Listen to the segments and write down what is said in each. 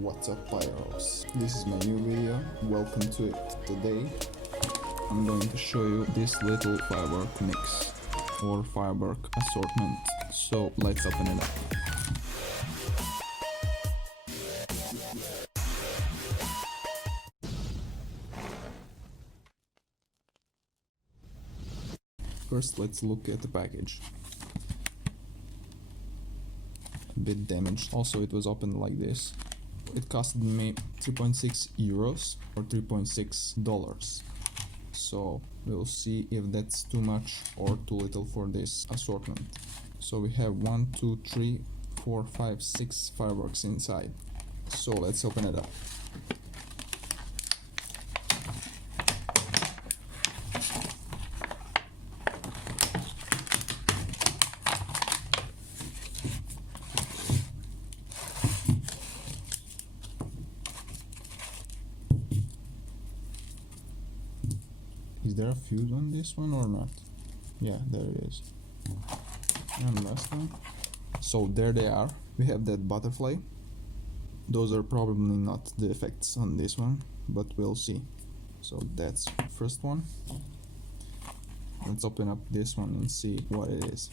What's up, Pyros? This is my new video. Welcome to it. Today I'm going to show you this little firework mix or firework assortment. So let's open it up. First, let's look at the package. A bit damaged. Also, it was opened like this. It costed me 3.6 euros or $3.6. So we'll see if that's too much or too little for this assortment. So we have 1, 2, 3, 4, 5, 6 fireworks inside. So let's open it up. Is there a fuse on this one or not? Yeah, there it is. And last one. So there they are. We have that butterfly. Those are probably not the effects on this one, but we'll see. So that's first one. Let's open up this one and see what it is.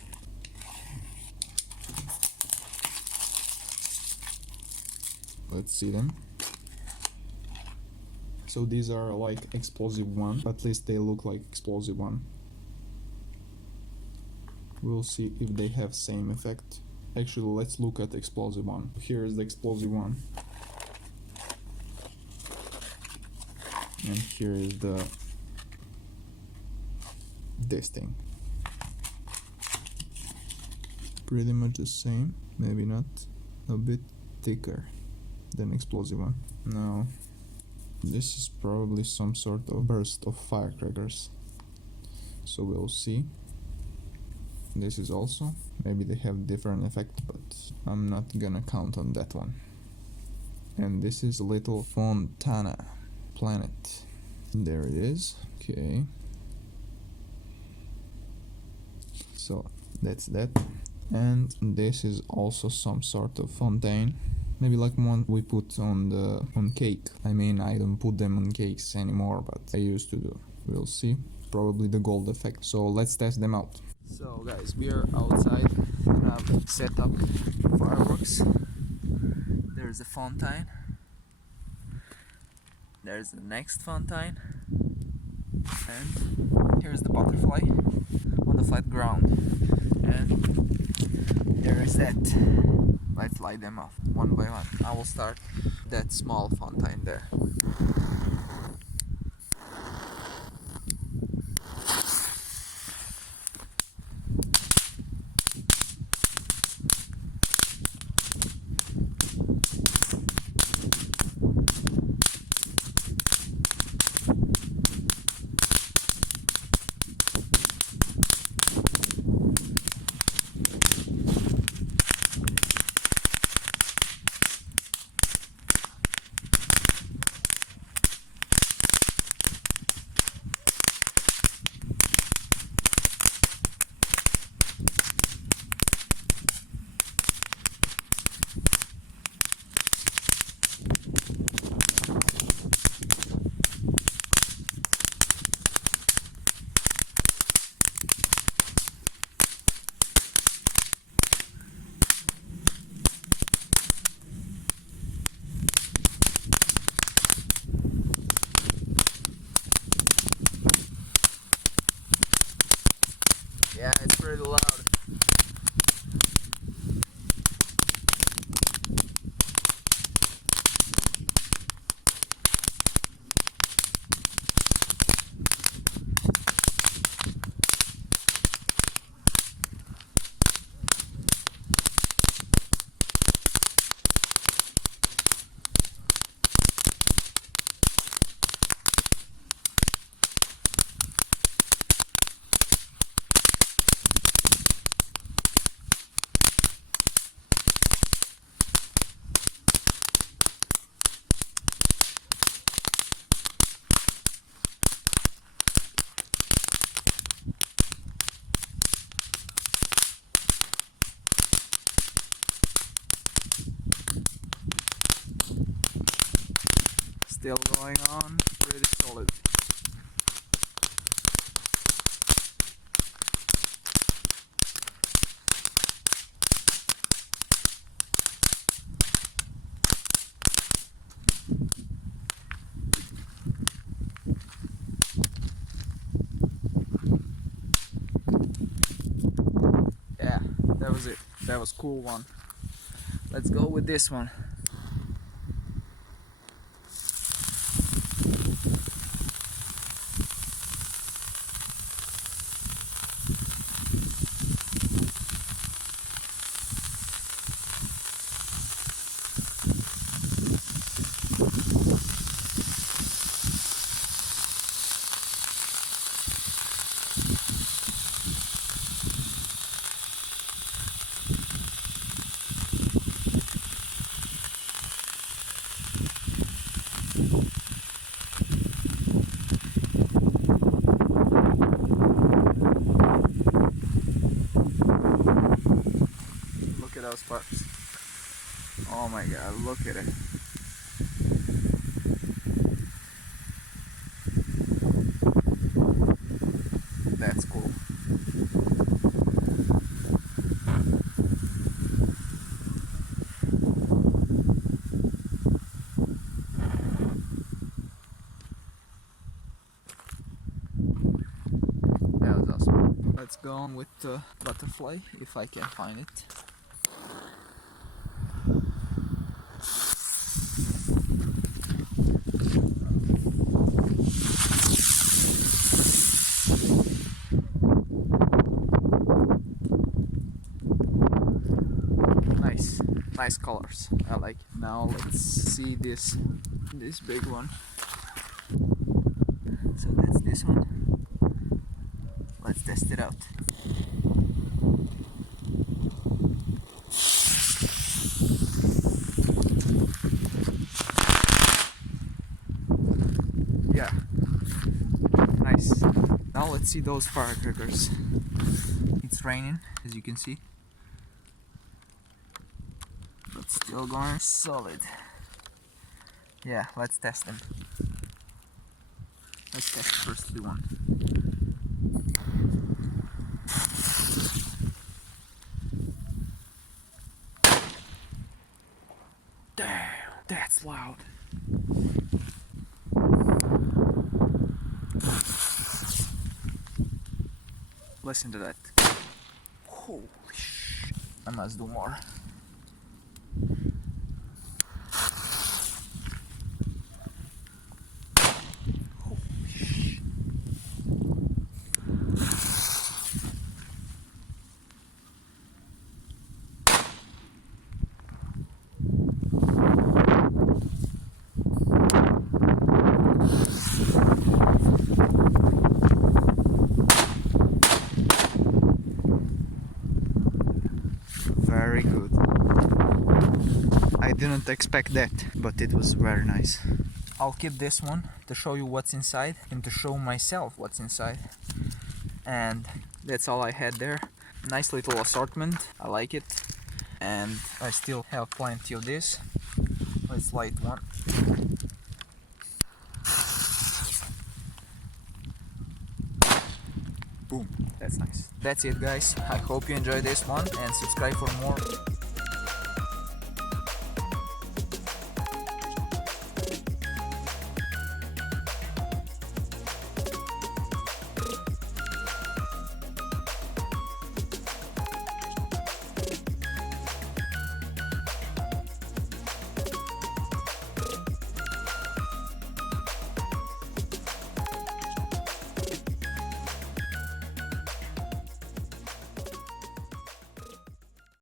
Let's see them. So these are like explosive one, at least they look like explosive one. We'll see if they have same effect. Actually, let's look at the explosive one. Here is the explosive one. And here is this thing. Pretty much the same, maybe not, a bit thicker than explosive one. Now, this is probably some sort of burst of firecrackers. So we'll see. This is also, maybe they have different effect, but I'm not gonna count on that one. And this is a little Fontana planet. There it is. Okay. So that's that. And this is also some sort of fontaine. Maybe like one we put on cake. I mean, I don't put them on cakes anymore, but I used to do. We'll see. Probably the gold effect. So let's test them out. So guys, we are outside. I've set up fireworks. There's a fontaine. There's the next fontaine. And here's the butterfly on the flat ground. And there is that. Let's light them off one by one. I will start that small fontaine there. Still going on, pretty solid. Yeah, that was it. That was cool one. Let's go with this one. Look at those sparks. Oh my god, look at it. That's cool. That was awesome. Let's go on with the butterfly if I can find it. Nice colors. I like it. Now let's see this big one. So that's this one. Let's test it out. Yeah, nice. Now let's see those firecrackers. It's raining, as you can see. But still going solid. Yeah, let's test them. Let's test firstly one. Damn, that's loud. Listen to that. Holy shit. I must do more. Very good. I didn't expect that, but it was very nice. I'll keep this one to show you what's inside and to show myself what's inside. And that's all I had there. Nice little assortment, I like it. And I still have plenty of this. Let's light one. Boom, that's nice. That's it guys, I hope you enjoyed this one and subscribe for more.